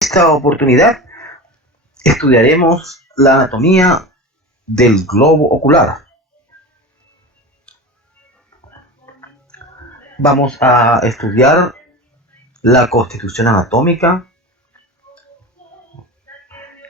esta oportunidad estudiaremos la anatomía del globo ocular. Vamos a estudiar la constitución anatómica,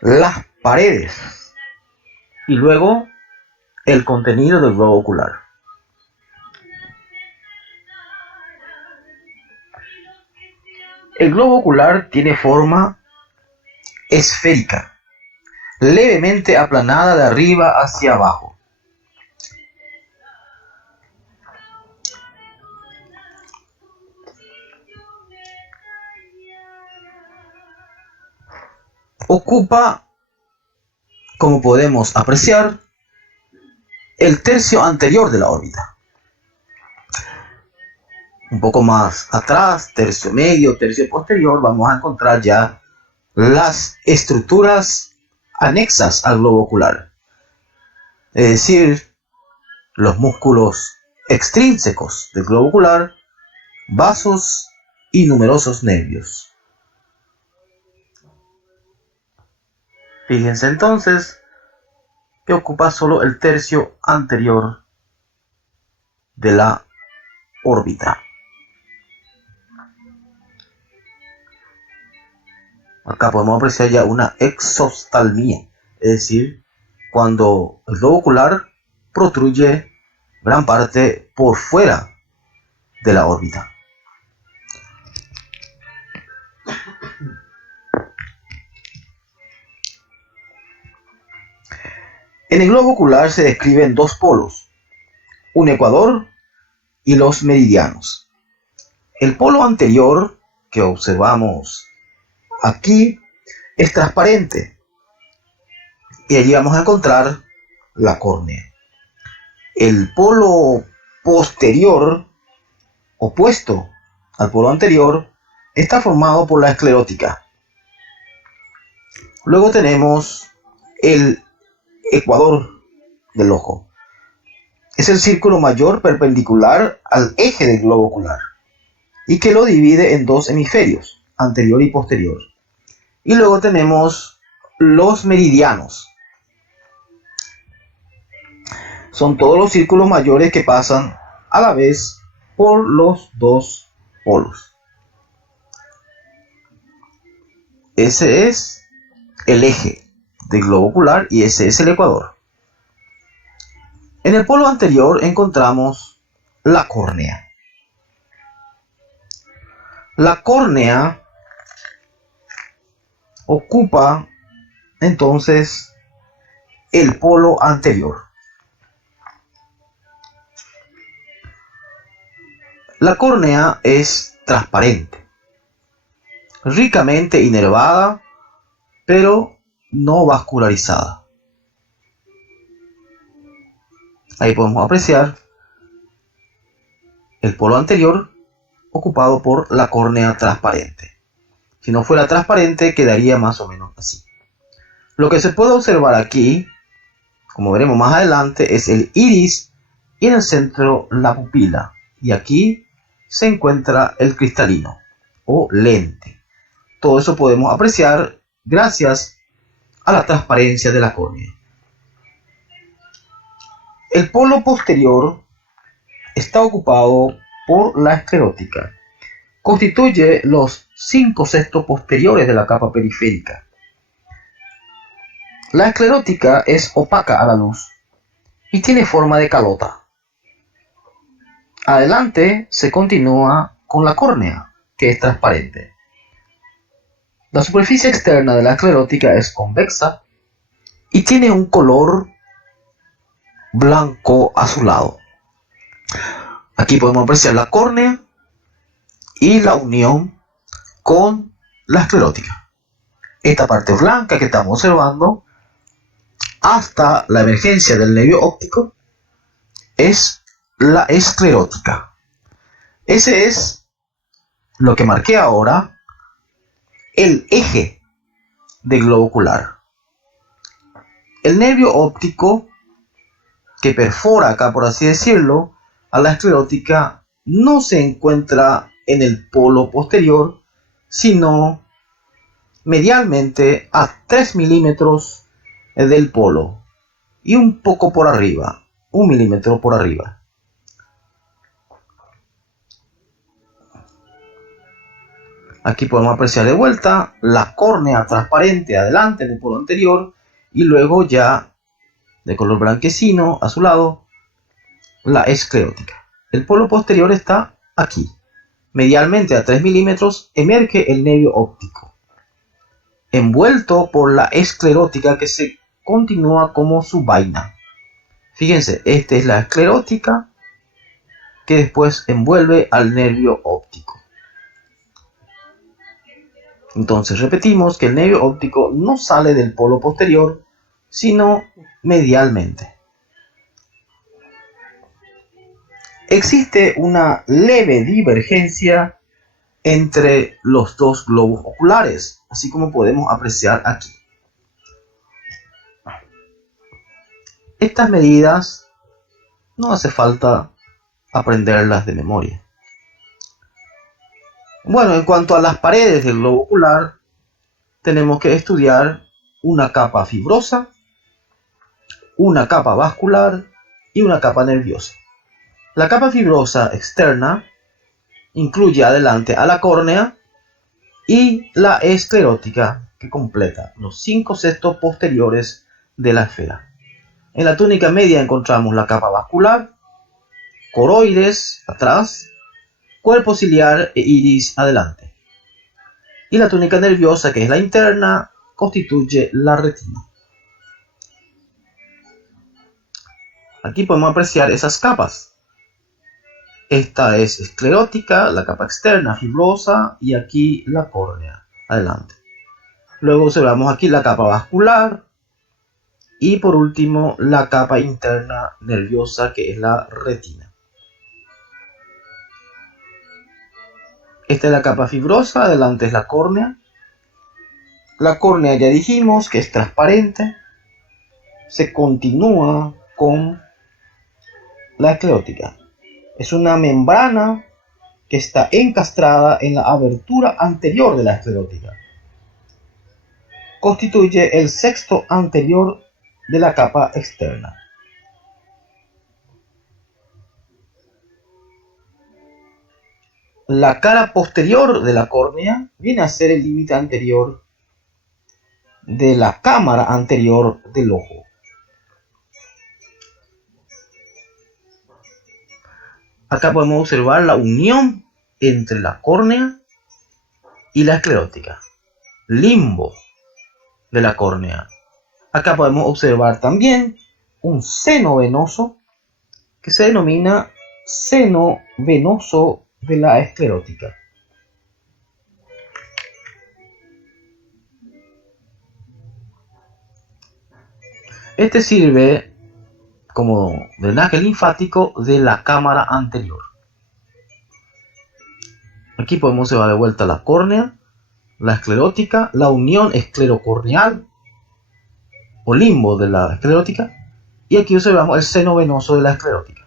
las paredes y luego el contenido del globo ocular. El globo ocular tiene forma esférica, levemente aplanada de arriba hacia abajo. Ocupa, como podemos apreciar, el tercio anterior de la órbita. Un poco más atrás, tercio medio, tercio posterior, vamos a encontrar ya las estructuras anexas al globo ocular. Es decir, los músculos extrínsecos del globo ocular, vasos y numerosos nervios. Fíjense entonces que ocupa solo el tercio anterior de la órbita. Acá podemos apreciar ya una exoftalmía, es decir, cuando el globo ocular protruye gran parte por fuera de la órbita. En el globo ocular se describen dos polos, un ecuador y los meridianos. El polo anterior, que observamos aquí, es transparente y allí vamos a encontrar la córnea. El polo posterior, opuesto al polo anterior, está formado por la esclerótica. Luego tenemos el ecuador del ojo. Es el círculo mayor perpendicular al eje del globo ocular y que lo divide en dos hemisferios, anterior y posterior. Y luego tenemos los meridianos. Son todos los círculos mayores que pasan a la vez por los dos polos. Ese es el eje del globo ocular y ese es el ecuador. En el polo anterior encontramos la córnea. La córnea ocupa entonces el polo anterior. La córnea es transparente, ricamente inervada, pero no vascularizada. Ahí podemos apreciar el polo anterior ocupado por la córnea transparente. Si no fuera transparente, quedaría más o menos así. Lo que se puede observar aquí, como veremos más adelante, es el iris y en el centro la pupila. Y aquí se encuentra el cristalino o lente. Todo eso podemos apreciar gracias a la transparencia de la córnea. El polo posterior está ocupado por la esclerótica. Constituye los 5/6 posteriores de la capa periférica. La esclerótica es opaca a la luz y tiene forma de calota. Adelante se continúa con la córnea, que es transparente. La superficie externa de la esclerótica es convexa y tiene un color blanco azulado. Aquí podemos apreciar la córnea y la unión con la esclerótica. Esta parte blanca que estamos observando hasta la emergencia del nervio óptico es la esclerótica. Ese es lo que marqué ahora, el eje del globo ocular. El nervio óptico que perfora acá, por así decirlo, a la esclerótica no se encuentra en el polo posterior, sino medialmente a 3 milímetros del polo y un poco por arriba, 1 milímetro por arriba. Aquí podemos apreciar de vuelta la córnea transparente adelante del polo anterior y luego ya de color blanquecino azulado la esclerótica. El polo posterior está aquí. Medialmente a 3 milímetros emerge el nervio óptico, envuelto por la esclerótica que se continúa como su vaina. Fíjense, esta es la esclerótica que después envuelve al nervio óptico. Entonces repetimos que el nervio óptico no sale del polo posterior, sino medialmente. Existe una leve divergencia entre los dos globos oculares, así como podemos apreciar aquí. Estas medidas no hace falta aprenderlas de memoria. Bueno, en cuanto a las paredes del globo ocular, tenemos que estudiar una capa fibrosa, una capa vascular y una capa nerviosa. La capa fibrosa externa incluye adelante a la córnea y la esclerótica que completa los 5 sextos posteriores de la esfera. En la túnica media encontramos la capa vascular, coroides atrás, cuerpo ciliar e iris adelante. Y la túnica nerviosa, que es la interna, constituye la retina. Aquí podemos apreciar esas capas. Esta es esclerótica, la capa externa fibrosa y aquí la córnea adelante. Luego observamos aquí la capa vascular y por último la capa interna nerviosa, que es la retina. Esta es la capa fibrosa, adelante es la córnea. La córnea ya dijimos que es transparente, se continúa con la esclerótica. Es una membrana que está encastrada en la abertura anterior de la esclerótica. Constituye el sexto anterior de la capa externa. La cara posterior de la córnea viene a ser el límite anterior de la cámara anterior del ojo. Acá podemos observar la unión entre la córnea y la esclerótica, limbo de la córnea. Acá podemos observar también un seno venoso que se denomina seno venoso de la esclerótica. Este sirve como drenaje linfático de la cámara anterior. Aquí podemos observar de vuelta la córnea, la esclerótica, la unión esclerocorneal o limbo de la esclerótica, y aquí observamos el seno venoso de la esclerótica.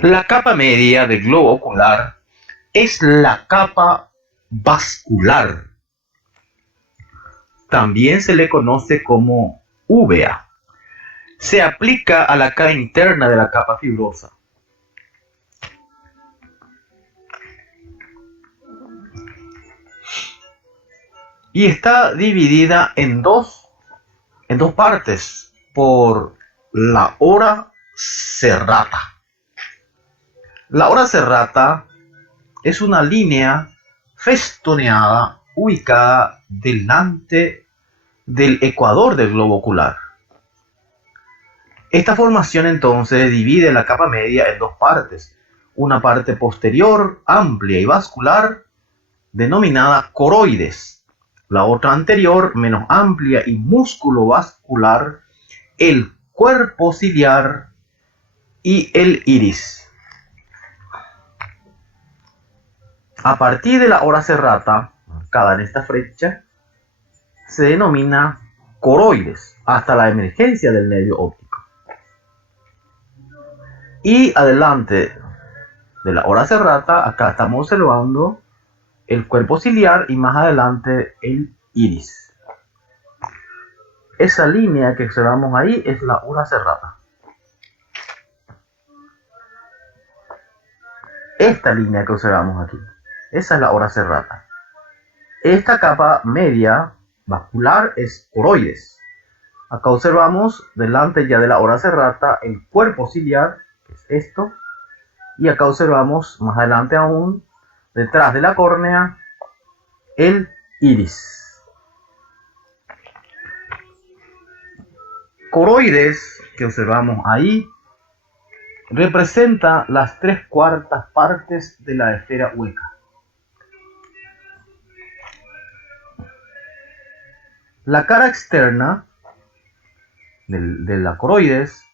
La capa media del globo ocular es la capa vascular. También se le conoce como uvea. Se aplica a la cara interna de la capa fibrosa. Y está dividida en dos partes por la ora serrata. La ora serrata es una línea festoneada ubicada delante del ecuador del globo ocular. Esta formación entonces divide la capa media en dos partes. Una parte posterior, amplia y vascular, denominada coroides, la otra anterior, menos amplia y músculo vascular, el cuerpo ciliar y el iris. A partir de la hora serrata, marcada en esta flecha, se denomina coroides hasta la emergencia del nervio óptico. Y adelante de la hora serrata, acá estamos observando el cuerpo ciliar y más adelante el iris. Esa línea que observamos ahí es la hora serrata. Esta línea que observamos aquí, esa es la hora serrata. Esta capa media vascular es coroides. Acá observamos delante ya de la hora serrata el cuerpo ciliar, que es esto, y acá observamos más adelante aún, detrás de la córnea, el iris. Coroides que observamos ahí representa las 3/4 partes de la esfera hueca. La cara externa de la coroides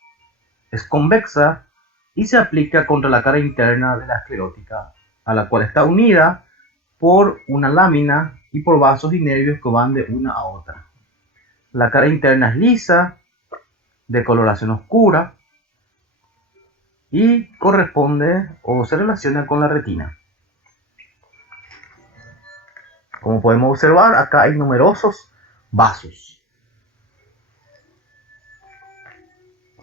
es convexa y se aplica contra la cara interna de la esclerótica, a la cual está unida por una lámina y por vasos y nervios que van de una a otra. La cara interna es lisa, de coloración oscura, y corresponde o se relaciona con la retina. Como podemos observar, acá hay numerosos vasos.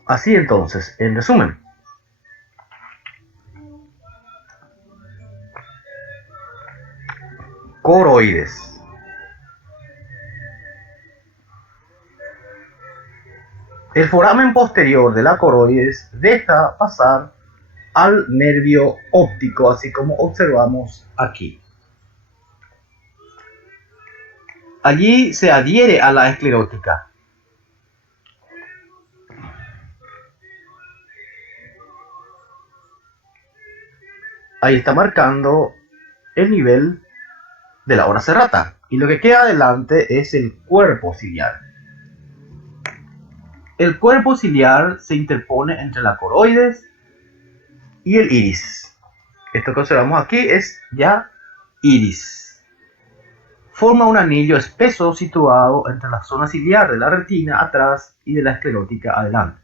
Así entonces, en resumen, coroides. El foramen posterior de la coroides deja pasar al nervio óptico, así como observamos aquí. Allí se adhiere a la esclerótica. Ahí está marcando el nivel de la hora serrata. Y lo que queda adelante es el cuerpo ciliar. El cuerpo ciliar se interpone entre la coroides y el iris. Esto que observamos aquí es ya iris. Forma un anillo espeso situado entre la zona ciliar de la retina atrás y de la esclerótica adelante.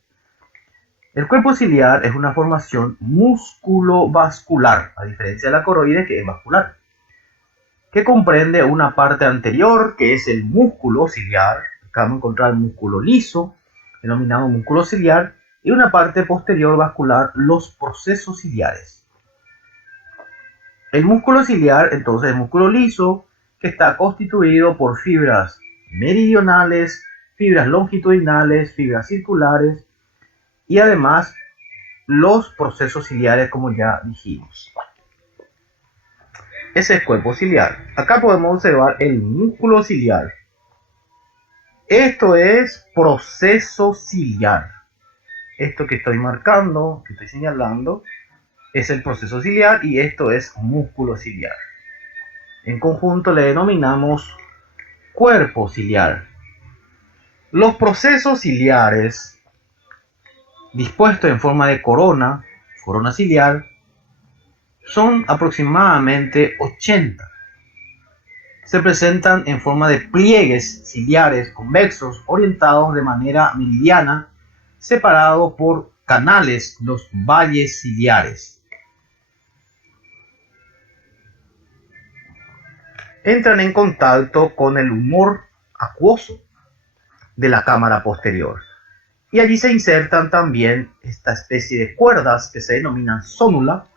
El cuerpo ciliar es una formación músculo-vascular, a diferencia de la coroide que es vascular, que comprende una parte anterior que es el músculo ciliar. Acá vamos a encontrar el músculo liso, denominado músculo ciliar, y una parte posterior vascular, los procesos ciliares. El músculo ciliar, entonces, es músculo liso, que está constituido por fibras meridionales, fibras longitudinales, fibras circulares, y además los procesos ciliares, como ya dijimos. Ese es cuerpo ciliar. Acá podemos observar el músculo ciliar. Esto es proceso ciliar. Esto que estoy marcando, que estoy señalando, es el proceso ciliar y esto es músculo ciliar. En conjunto le denominamos cuerpo ciliar. Los procesos ciliares, dispuestos en forma de corona ciliar, son aproximadamente 80. Se presentan en forma de pliegues ciliares convexos orientados de manera meridiana, separados por canales, los valles ciliares. Entran en contacto con el humor acuoso de la cámara posterior. Y allí se insertan también esta especie de cuerdas que se denominan sonula,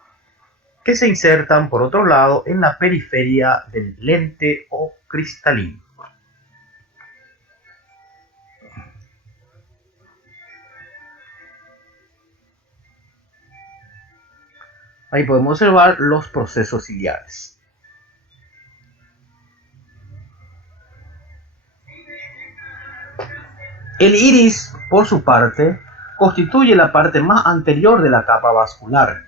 que se insertan por otro lado en la periferia del lente o cristalino. Ahí podemos observar los procesos ciliares. El iris, por su parte, constituye la parte más anterior de la capa vascular.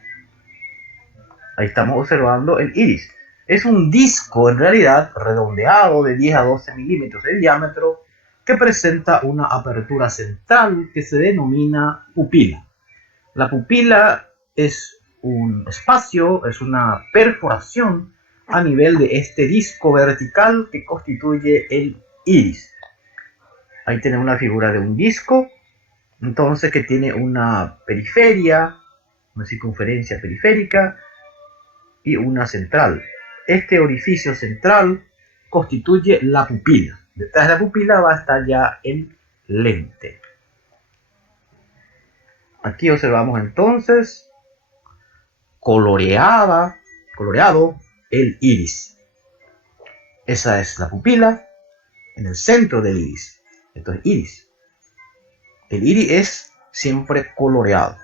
Ahí estamos observando el iris. Es un disco en realidad redondeado de 10 a 12 milímetros de diámetro que presenta una apertura central que se denomina pupila. La pupila es un espacio, es una perforación a nivel de este disco vertical que constituye el iris. Ahí tenemos la figura de un disco, entonces, que tiene una periferia, una circunferencia periférica y una central. Este orificio central constituye la pupila. Detrás de la pupila va a estar ya el lente. Aquí observamos entonces coloreado el iris. Esa es la pupila en el centro del iris. Esto es iris. El iris es siempre coloreado.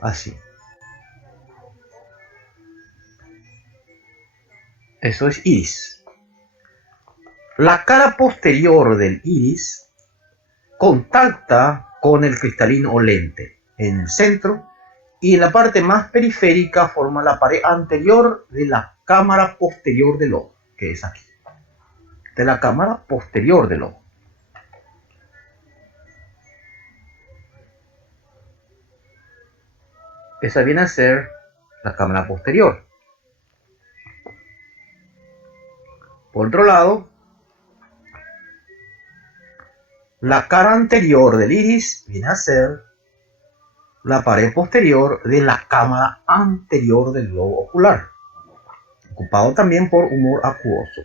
Así. Eso es iris. La cara posterior del iris contacta con el cristalino o lente en el centro y en la parte más periférica forma la pared anterior de la cámara posterior del ojo, que es aquí. De la cámara posterior del ojo. Esa viene a ser la cámara posterior. Por otro lado, la cara anterior del iris viene a ser la pared posterior de la cámara anterior del globo ocular, ocupado también por humor acuoso.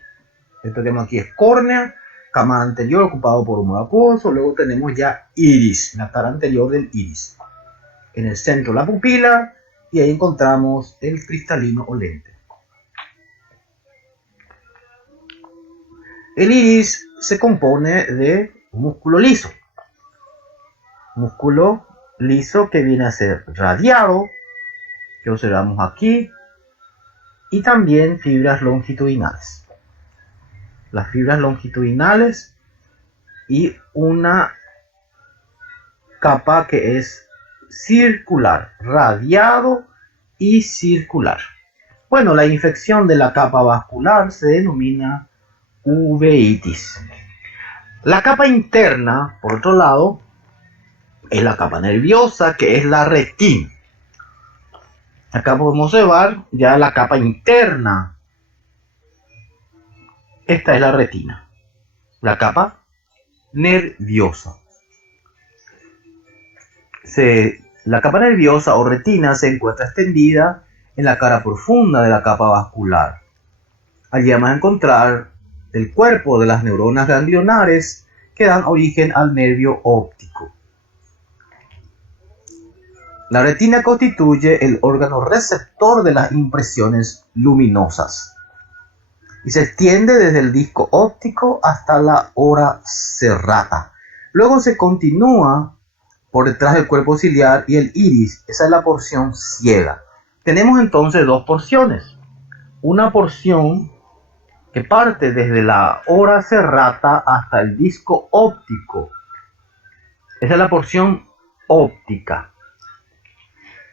Esto que tenemos aquí es córnea, cámara anterior ocupado por humor acuoso, luego tenemos ya iris, la cara anterior del iris. En el centro la pupila y ahí encontramos el cristalino o lente. El iris se compone de un músculo liso. Músculo liso que viene a ser radiado, que observamos aquí, y también fibras longitudinales. Las fibras longitudinales y una capa que es circular, radiado y circular. Bueno, la infección de la capa vascular se denomina uveitis. La capa interna, por otro lado, es la capa nerviosa, que es la retina. Acá podemos observar ya la capa interna. Esta es la retina, la capa nerviosa. La capa nerviosa o retina se encuentra extendida en la cara profunda de la capa vascular. Allí vamos a encontrar el cuerpo de las neuronas ganglionares que dan origen al nervio óptico. La retina constituye el órgano receptor de las impresiones luminosas y se extiende desde el disco óptico hasta la ora serrata. Luego se continúa por detrás del cuerpo ciliar y el iris. Esa es la porción ciega. Tenemos entonces dos porciones. Una porción que parte desde la ora serrata hasta el disco óptico. Esa es la porción óptica.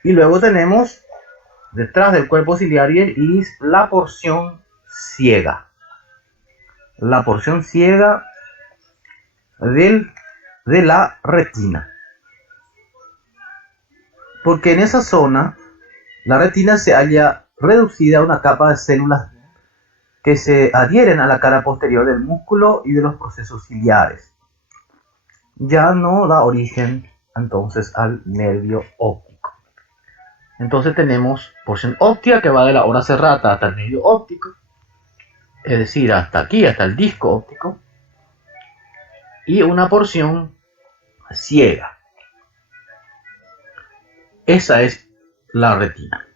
Y luego tenemos detrás del cuerpo ciliar y el iris la porción ciega. La porción ciega de la retina. Porque en esa zona la retina se halla reducida a una capa de células que se adhieren a la cara posterior del músculo y de los procesos ciliares. Ya no da origen entonces al nervio óptico. Entonces tenemos porción óptica que va de la ora serrata hasta el nervio óptico, es decir, hasta aquí, hasta el disco óptico, y una porción ciega. Esa es la retina.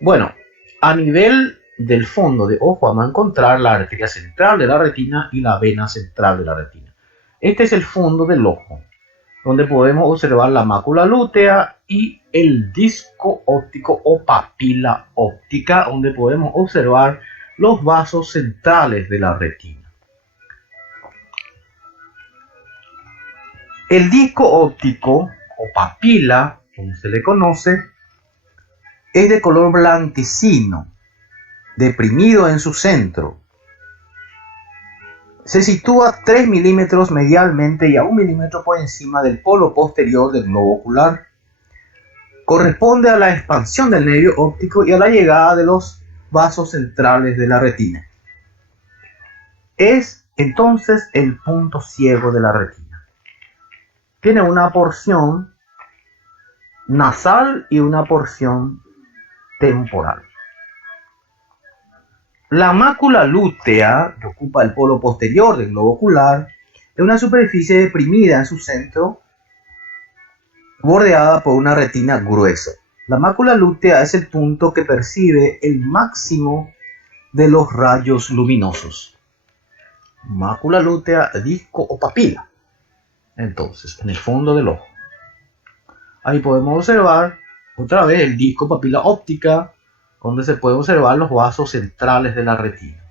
Bueno, a nivel del fondo de ojo vamos a encontrar la arteria central de la retina y la vena central de la retina. Este es el fondo del ojo, donde podemos observar la mácula lútea y el disco óptico o papila óptica, donde podemos observar los vasos centrales de la retina. El disco óptico o papila, como se le conoce, es de color blanquecino, deprimido en su centro. Se sitúa 3 milímetros medialmente y a 1 milímetro por encima del polo posterior del globo ocular. Corresponde a la expansión del nervio óptico y a la llegada de los vasos centrales de la retina. Es entonces el punto ciego de la retina. Tiene una porción nasal y una porción temporal. La mácula lútea, que ocupa el polo posterior del globo ocular, es una superficie deprimida en su centro, bordeada por una retina gruesa. La mácula lútea es el punto que percibe el máximo de los rayos luminosos. Mácula lútea, disco o papila. Entonces, en el fondo del ojo. Ahí podemos observar otra vez el disco papila óptica, donde se puede observar los vasos centrales de la retina.